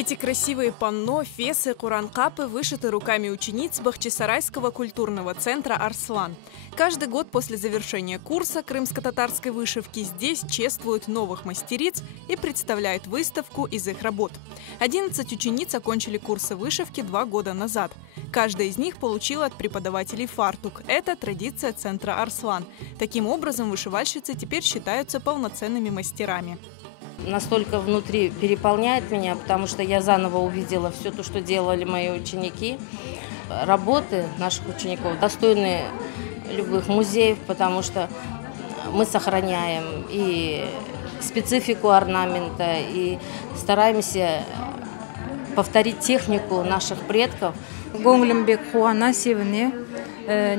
Эти красивые панно, фесы, куранкапы вышиты руками учениц Бахчисарайского культурного центра «Арслан». Каждый год после завершения курса крымско-татарской вышивки здесь чествуют новых мастериц и представляют выставку из их работ. 11 учениц окончили курсы вышивки 2 года назад. Каждая из них получила от преподавателей фартук. Это традиция центра «Арслан». Таким образом, вышивальщицы теперь считаются полноценными мастерами. Настолько внутри переполняет меня, потому что я заново увидела все то, что делали мои ученики. Работы наших учеников достойны любых музеев, потому что мы сохраняем и специфику орнамента, и стараемся повторить технику наших предков. Көңілімбек қуана севіне,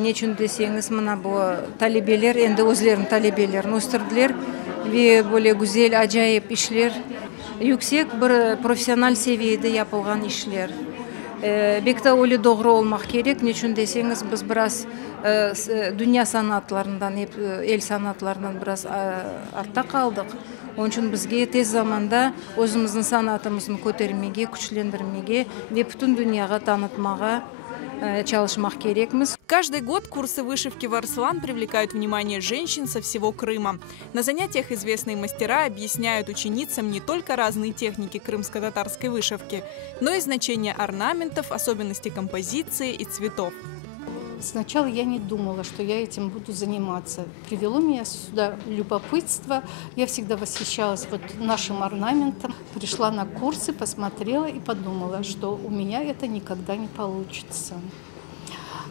нечін десеңіз, мына бұл талебелер, енді өзлерін талебелерін өстірділер, ве более güzel, acayip işler, yüksek bir profesyonel seviyede yapılған işler. Бекта олы doğru olmak керек, нечін десеңіз, біз біраз dünya sanatlarından, el sanatlarından biraz артта қалдық. Onun için бізге тез заманда өзіміздің санатымызын көтермеге, күчлендірмеге ve bütün dünyaya tanıtmaға çalışmak керекміз. Каждый год курсы вышивки в Арслан привлекают внимание женщин со всего Крыма. На занятиях известные мастера объясняют ученицам не только разные техники крымско-татарской вышивки, но и значение орнаментов, особенности композиции и цветов. Сначала я не думала, что я этим буду заниматься. Привело меня сюда любопытство. Я всегда восхищалась нашим орнаментом. Пришла на курсы, посмотрела и подумала, что у меня это никогда не получится.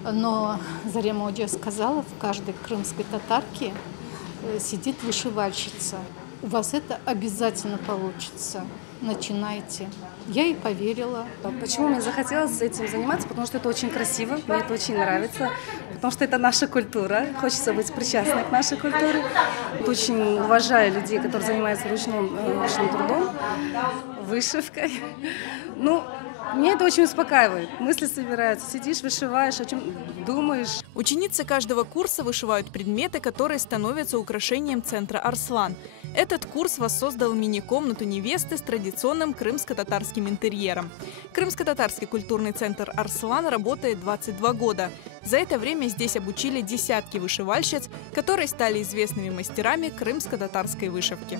Но Зарема Оджа сказала, в каждой крымской татарке сидит вышивальщица. У вас это обязательно получится. Начинайте. Я и поверила. Почему мне захотелось этим заниматься? Потому что это очень красиво, мне это очень нравится, потому что это наша культура, хочется быть причастной к нашей культуре. Очень уважаю людей, которые занимаются ручным трудом, вышивкой. Меня это очень успокаивает. Мысли собираются, сидишь, вышиваешь, о чем думаешь. Ученицы каждого курса вышивают предметы, которые становятся украшением центра «Арслан». Этот курс воссоздал мини-комнату невесты с традиционным крымско-татарским интерьером. Крымско-татарский культурный центр «Арслан» работает 22 года. За это время здесь обучили десятки вышивальщиц, которые стали известными мастерами крымско-татарской вышивки.